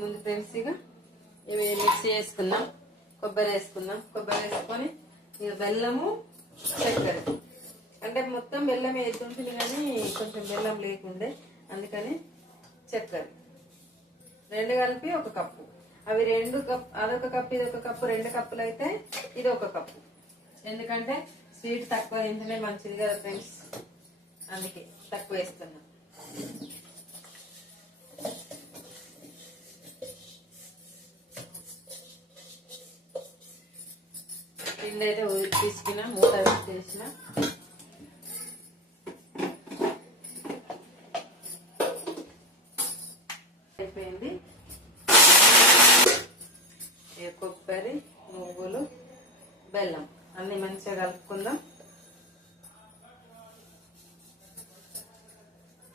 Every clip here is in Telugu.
ముందు ఫ్రెండ్స్ ఇవి మిక్స్ చేసుకుందాం. కొబ్బరి వేసుకుందాం. కొబ్బరి వేసుకొని ఇక బెల్లము చక్కెర, అంటే మొత్తం బెల్లం వేస్తుంటుంది కానీ కొంచెం బెల్లం లేకుండే, అందుకని చక్కెర రెండు కలిపి ఒక కప్పు. అవి రెండు కప్, అదొక కప్పు ఇదొక కప్పు, 2 కప్పులు అయితే ఇది ఒక కప్పు. ఎందుకంటే స్వీట్ తక్కువ తింటేనే మంచిది కదా ఫ్రెండ్స్, అందుకే తక్కువ వేస్తున్నాం. పిండి అయితే తీసుకున్నా, మూత చేసిన. అయిపోయింది. కొబ్బరి, నువ్వులు, బెల్లం అన్ని మంచిగా కలుపుకుందాం.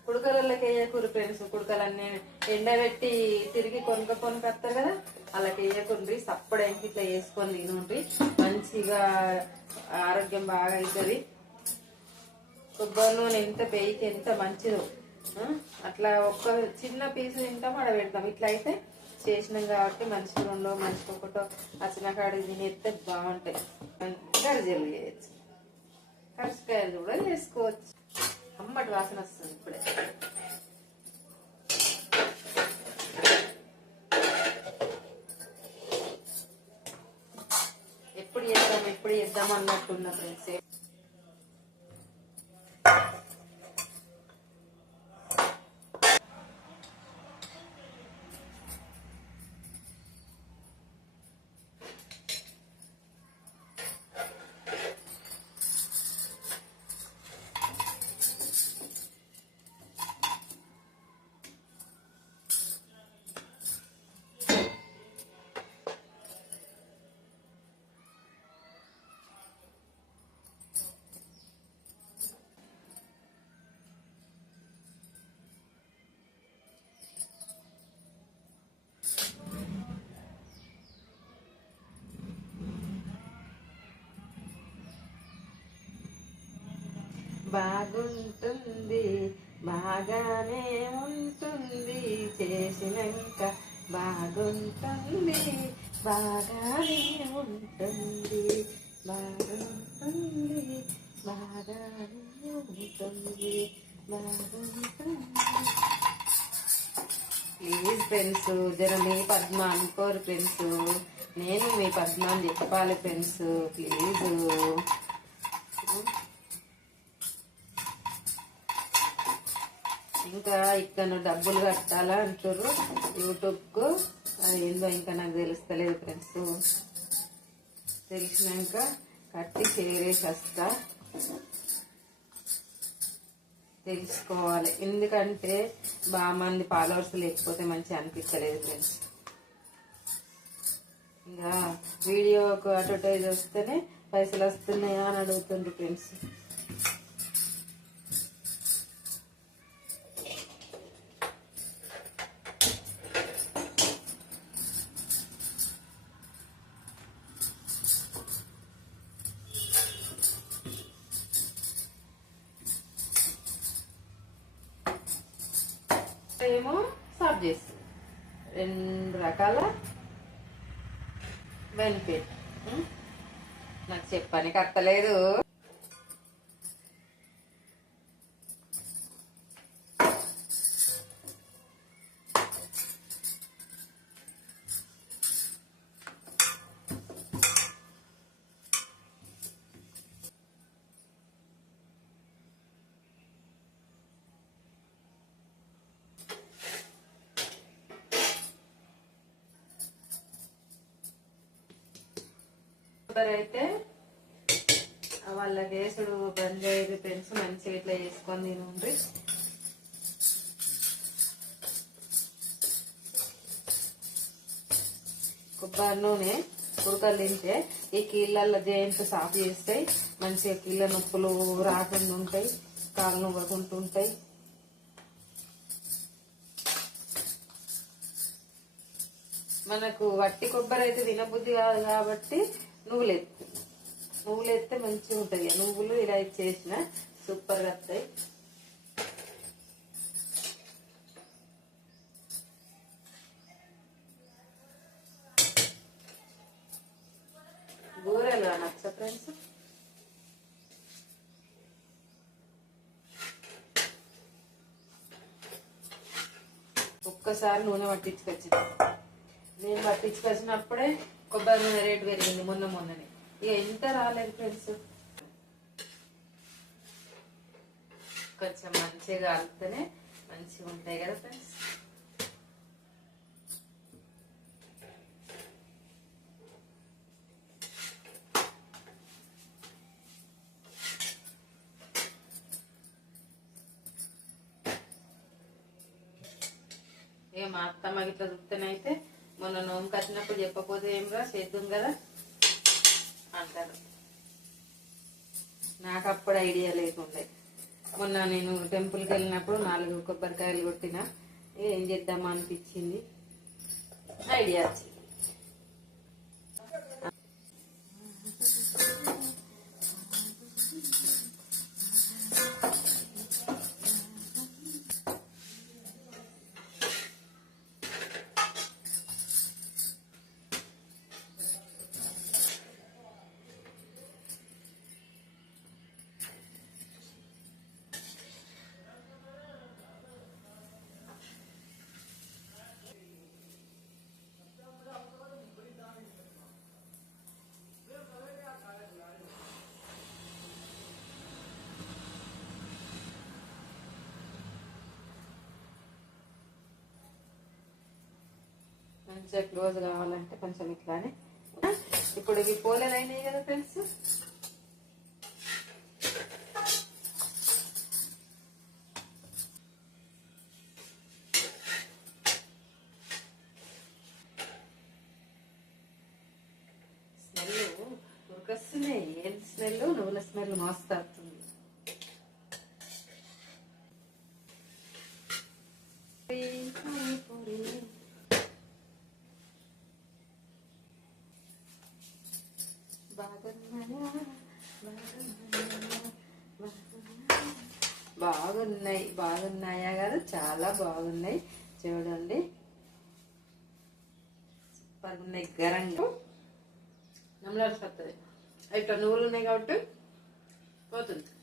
కుడకలకి వేయకూరు ఫ్రెండ్స్, కుడకలన్నీ ఎండబెట్టి తిరిగి కొనుక్కొని వస్తారు కదా, అలాగే వేయకుండ్రి. సప్పడేంటి ఇట్లా వేసుకొని తినుండ్రి, మంచిగా ఆరోగ్యం బాగా అవుతుంది. కొబ్బరి నూనె ఎంత పెయికి ఎంత మంచిదో, అట్లా ఒక్క చిన్న పీసు తింటాం, అక్కడ పెడతాం. ఇట్లా అయితే చేసినాం కాబట్టి మంచిగా ఉండవు, మంచిగా ఒకటో వచ్చిన కాడికి తినేస్తే బాగుంటాయి. గరిజలు చేయొచ్చు, కరిసికాయలు కూడా చేసుకోవచ్చు. అమ్మటి వాసన వస్తుంది ఇప్పుడే. ఎప్పుడు చేద్దాం అన్నట్టున్నా ఫ్రెండ్స్. బాగుంటుంది, బాగానే ఉంటుంది, చేసినాక బాగుంటుంది, బాగానే ఉంటుంది, బాగుంటుంది, బాగానే ఉంటుంది, బాగుంటుంది. ప్లీజ్ ఫ్రెండ్స్, జర మీ పద్మ అనుకోరు ఫ్రెండ్స్, నేను మీ పద్మ అని చెప్పాలి ఫ్రెండ్స్, ప్లీజ్. ఇంకా ఇక్కడ డబ్బులు కట్టాలా అంటారు యూట్యూబ్కు, అది ఏందో ఇంకా నాకు తెలుస్తలేదు ఫ్రెండ్స్. తెలిసినాక కట్టి చేరేసి వస్తా, తెలుసుకోవాలి. ఎందుకంటే బాగా మంది ఫాలోవర్స్ లేకపోతే మంచిగా అనిపించలేదు ఫ్రెండ్స్. ఇంకా వీడియోకు అడ్వర్టైజ్ వస్తేనే పైసలు వస్తున్నాయా అని అడుగుతుండ్రు ఫ్రెండ్స్. ఏమో సర్వ్ చేస్తుంది 2 రకాల బెనిఫిట్. నాకు చెప్పడానికి అర్థలేదు. అయితే వాళ్ళ కేసుడు బంద్ చేయదు ఫ్రెండ్స్, మంచిగా ఇట్లా చేసుకొని తినండి. కొబ్బరి నూనె ఉడకలు తింటే ఈ కీళ్ళల్లో జైంట్ సాఫ్ చేస్తాయి, మంచిగా కీళ్ళ నొప్పులు రాకుండా ఉంటాయి, కాళ్ళు నొవ్వకుంటుంటాయి. మనకు వట్టి కొబ్బరి అయితే తినబుద్ధి కాదు కాబట్టి నువ్వులు ఎత్తే మంచిగా ఉంటుంది. నువ్వులు ఇలా చేసిన సూపర్గా వస్తాయి. ఫ్రెండ్స్. ఒక్కసారి నూనె పట్టించుకొచ్చింది. నేను పట్టించుకొచ్చినప్పుడే కొబ్బరి నూనె రేటు పెరిగింది మొన్ననే. ఇక ఎంత రాలేదు ఫ్రెండ్స్. కొంచెం మంచిగా కాలితేనే మంచిగా ఉంటాయి కదా ఫ్రెండ్స్. ఇక మా అత్తమ్మ ఇట్లా చూస్తేనైతే మొన్న నోము కట్టినప్పుడు చెప్పకపోతే ఏమిరా చేద్దాం కదా అంటారు. నాకు అప్పుడు ఐడియా లేకుండే. మొన్న నేను టెంపుల్కి వెళ్ళినప్పుడు 4 కొబ్బరికాయలు కొట్టిన. ఏం చేద్దామా అనిపించింది, ఐడియా వచ్చింది. మంచిగా క్లోజ్ కావాలంటే కొంచెం ఇట్లానే. ఇప్పుడు ఇవి పోలేలు అయినాయి కదా ఫ్రెండ్స్. స్మెల్ ఉరకొస్తున్నాయి. ఏం స్మెల్? నువ్వుల స్మెల్ మస్తు వస్తుంది. బాగున్నాయా కదా, చాలా బాగున్నాయి చూడండి. సూపర్ ఉన్నాయి. గరంగా నమ్మలాడుతుంది. ఇట్లా నువ్వులు ఉన్నాయి కాబట్టి పోతుంది.